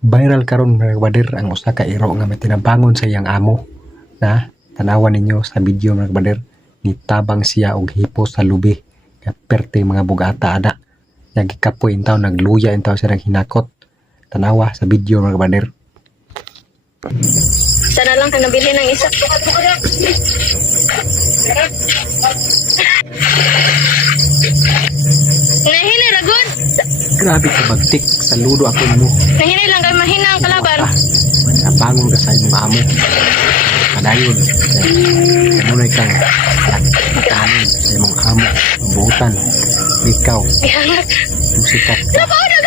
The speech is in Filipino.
Viral karon mga kabader ang usa ka iro nga may tinabangon sa iyang amo. Na tanawan ninyo sa video mga kabader, nitabang siya og hipo sa lubi. Kaya perte mga bugata ana. Nagikapoy intaw, nagluya intaw siya ng hinakot. Tanawa sa video mga kabader. Sana lang kang nabili ng isa. Nahinay ragon. Grabe ka bagtik, saludo ako mo. Nahinay lang kay mahina ang kalaban. Bangon ka sa imong amo. Padayon. Kanunay kang kanin sa imong amo. Buhutan. Ikaw. Ihangat. Musikat. Napao na